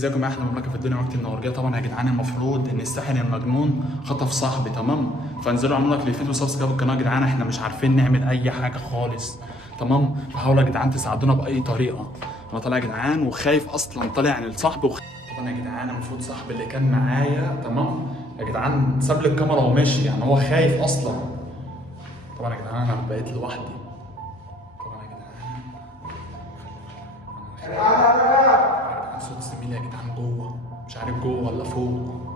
ازيكم يا احلى مملكه في الدنيا وقت النهارده. طبعا يا جدعان المفروض ان الساحر المجنون خطف صاحبي، تمام؟ فانزلوا اعملوا لك ريفيت وسبسكرايب القناه يا جدعان، احنا مش عارفين نعمل اي حاجه خالص، تمام؟ فحاولوا يا جدعان تساعدونا باي طريقه. انا طالع يا جدعان وخايف اصلا، طالع عن صاحبي طبعا يا جدعان المفروض صاحبي اللي كان معايا، تمام يا جدعان، ساب لي الكاميرا ومشي، يعني هو خايف اصلا. طبعا يا جدعان انا بقيت لوحدي. طبعا يا جدعان صوت زميلي يا جدعان جوه، مش عارف جوه ولا فوق.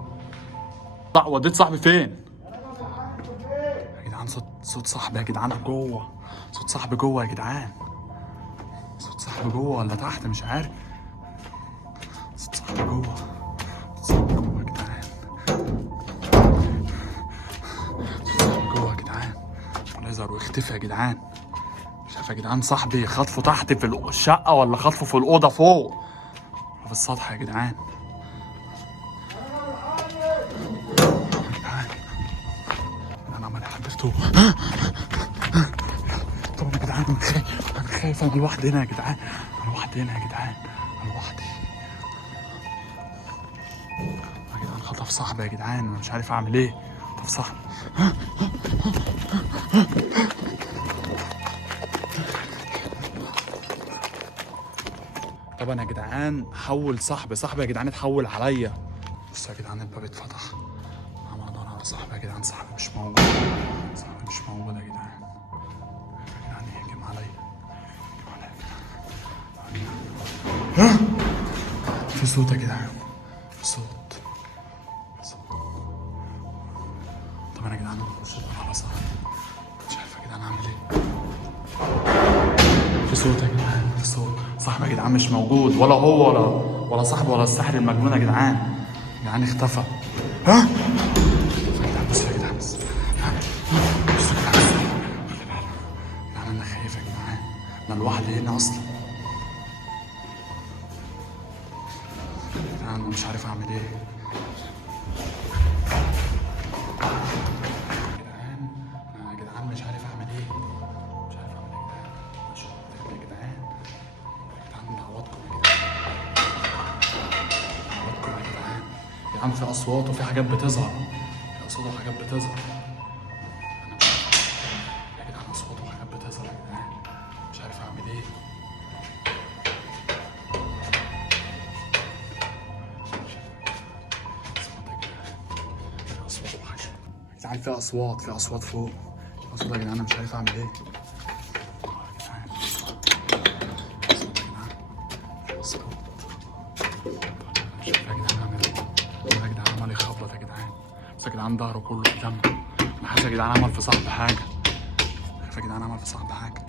وديت صاحبي فين؟ يا جدعان صوت صاحبي يا جدعان جوه، صوت صاحبي جوه يا جدعان، صوت صاحبي جوه ولا تحت مش عارف. صوت صاحبي جوه، صوت صاحبي جوه يا جدعان، صوت صاحبي جوه يا جدعان، ولا يظهر ويختفي يا جدعان. مش عارف يا جدعان، صاحبي خطفه تحت في الشقه ولا خطفه في الاوضه فوق في السطح يا جدعان. انا عمال حبيته. طبعا يا جدعان انا خايف، انا لوحدي هنا يا جدعان، انا لوحدي هنا يا جدعان، انا لوحدي يا جدعان. خطف صاحبي يا جدعان، انا مش عارف اعمل ايه. خطف صاحبي. طبعا يا جدعان حول صاحبي يا جدعان، اتحول عليا. بصوا يا جدعان الباب اتفتح، عمال ادور على صاحبي يا جدعان، صاحبي مش موجود، صاحبي مش موجود يا جدعان. يعني يهجم عليا، في صوت يا جدعان، في صوت. طبعا يا جدعان بخش على صاحبي، مش عارف يا جدعان اعمل ايه. في صوت يا جدعان، في صوت. صاحبي يا جدعان مش موجود، ولا هو ولا صاحبي ولا الساحر المجنون يا جدعان. يعني اختفى. ها؟ يا جدعان بصوا يا جدعان، بصوا يا جدعان، يعني انا خايف يا جدعان، انا لوحدي هنا اصلا يا جدعان، انا مش عارف اعمل ايه. يا جدعان مش عارف اعمل ايه، مش عارف اعمل ايه يا جدعان. يا جدعان دعواتكم يا جدعان، دعواتكم يا جدعان. يا جدعان في اصوات وفي حاجات بتظهر، في اصوات وحاجات بتظهر. انا مش عارف يا جدعان، اصوات وحاجات بتظهر يا جدعان، مش عارف اعمل ايه. يا جدعان في اصوات، في اصوات فوق، في اصوات يا جدعان، انا مش عارف اعمل ايه. مش عارف يا جدعان اعمل ايه. يا جدعان عمال يخبط يا جدعان، بس يا جدعان ظهره كله دم. انا حاسس يا جدعان عمل في صاحبي حاجه، خايف يا جدعان عمل في صاحبي حاجه.